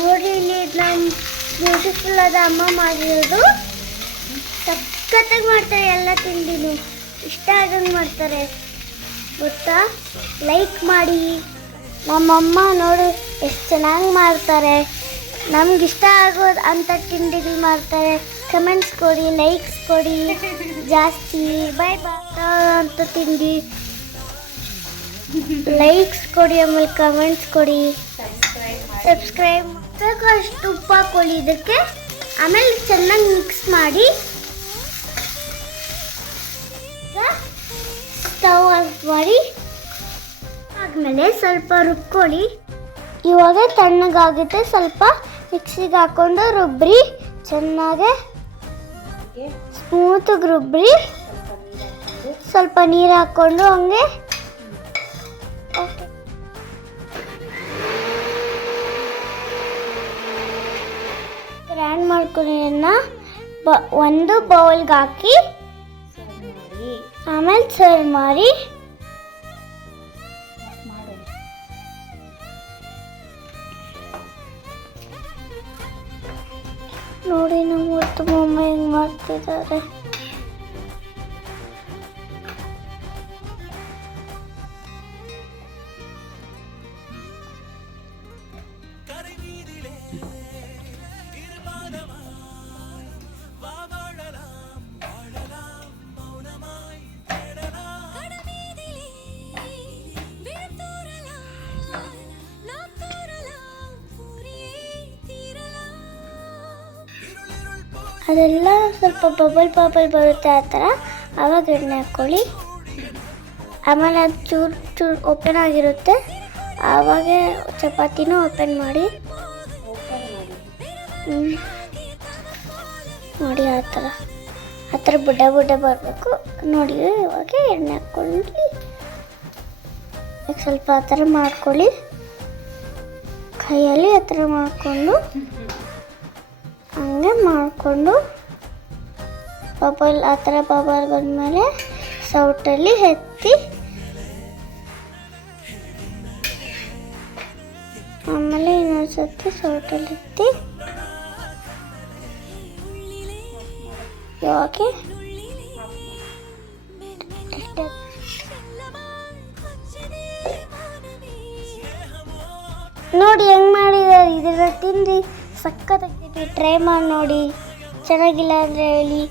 ನೋಡಿ ಇಲ್ಲಿ ನಮ್ಮ ಬ್ಯೂಟಿಫುಲ್ ಆದ ಅಮ್ಮ ಮಾಡಿರೋದು. ಸಖತ್ತಾಗಿ ಮಾಡ್ತಾರೆ ಎಲ್ಲ ತಿಂಡಿನೂ, ಇಷ್ಟ ಆಗಂಗೆ ಮಾಡ್ತಾರೆ ಗೊತ್ತಾ. ಲೈಕ್ ಮಾಡಿ. ನಮ್ಮಮ್ಮ ನೋಡು ಎಷ್ಟು ಚೆನ್ನಾಗಿ ಮಾಡ್ತಾರೆ. ನಮ್ಗೆ ಇಷ್ಟ ಆಗೋದು ಅಂಥ ತಿಂಡಿಗಳು ಮಾಡ್ತಾರೆ. ಕಮೆಂಟ್ಸ್ ಕೊಡಿ, ಲೈಕ್ಸ್ ಕೊಡಿ ಜಾಸ್ತಿ. ಬಾಯ್ ಬಾಯ್ ಅಂತ ತಿಂಡಿ ಲೈಕ್ಸ್ ಕೊಡಿ, ಆಮೇಲೆ ಕಮೆಂಟ್ಸ್ ಕೊಡಿ, ಸಬ್ಸ್ಕ್ರೈಬ್ ಅಷ್ಟು ಉಪ್ಪು ಹಾಕೊಳ್ಳಿ ಇದಕ್ಕೆ. ಆಮೇಲೆ ಚೆನ್ನಾಗಿ ಮಿಕ್ಸ್ ಮಾಡಿ ಸ್ಟವ್ ಆಫ್ ಮಾಡಿ ಆದಮೇಲೆ ಸ್ವಲ್ಪ ರುಬ್ಕೊಳ್ಳಿ. ಇವಾಗ ತಣ್ಣಗಾಗುತ್ತೆ, ಸ್ವಲ್ಪ ಮಿಕ್ಸಿಗೆ ಹಾಕ್ಕೊಂಡು ರುಬ್ಬ್ರಿ, ಚೆನ್ನಾಗೆ ಸ್ಮೂತಾಗಿ ರುಬ್ಬ್ರಿ. ಸ್ವಲ್ಪ ನೀರು ಹಾಕ್ಕೊಂಡು ಹಂಗೆ ಗ್ರೈಂಡ್ ಮಾಡ್ಕೊಂಡಿದ್ದನ್ನ ಒಂದು ಬೌಲ್ಗೆ ಹಾಕಿ ಆಮೇಲೆ ಸರ್ವ್ ಮಾಡಿ. ನೋಡಿ ನಮ್ಮ ತುಂಬ ಹೆಂಗೆ ಮಾಡ್ತಿದ್ದಾರೆ. ಅದೆಲ್ಲ ಸ್ವಲ್ಪ ಬಬಲ್ ಬರುತ್ತೆ ಆ ಥರ. ಆವಾಗ ಎಣ್ಣೆ ಹಾಕ್ಕೊಳ್ಳಿ. ಆಮೇಲೆ ಅದು ಚೂರು ಚೂರು ಓಪನ್ ಆಗಿರುತ್ತೆ, ಆವಾಗ ಚಪಾತಿನೂ ಓಪನ್ ಮಾಡಿ. ನೋಡಿ ಆ ಥರ ಬುಡ್ಡೆ ಬರಬೇಕು ನೋಡಿ. ಇವಾಗ ಎಣ್ಣೆ ಹಾಕ್ಕೊಳ್ಳಿ. ಈಗ ಸ್ವಲ್ಪ ಆ ಥರ ಮಾಡ್ಕೊಳ್ಳಿ, ಕೈಯಲ್ಲಿ ಆ ಥರ ಮಾಡಿಕೊಂಡು ಹಂಗೆ ಮಾಡಿಕೊಂಡು ಆ ಥರ ಬಬಲ್ ಬಂದಮೇಲೆ ಸೌಟಲ್ಲಿ ಎತ್ತಿ ಆಮೇಲೆ ಇನ್ನೊಂದು ಸರ್ತಿ ಸೌಟಲ್ಲಿ ಎತ್ತಿ ಇವಾಗ ನೋಡಿ ಹೆಂಗೆ ಮಾಡಿದ್ದಾರೆ. ಇದರ ತಿಂದು ಸಖತ್ತಾಗಿ ಟ್ರೈ ಮಾಡಿ ನೋಡಿ. ಚೆನ್ನಾಗಿಲ್ಲ ಅಂದರೆ ಹೇಳಿ.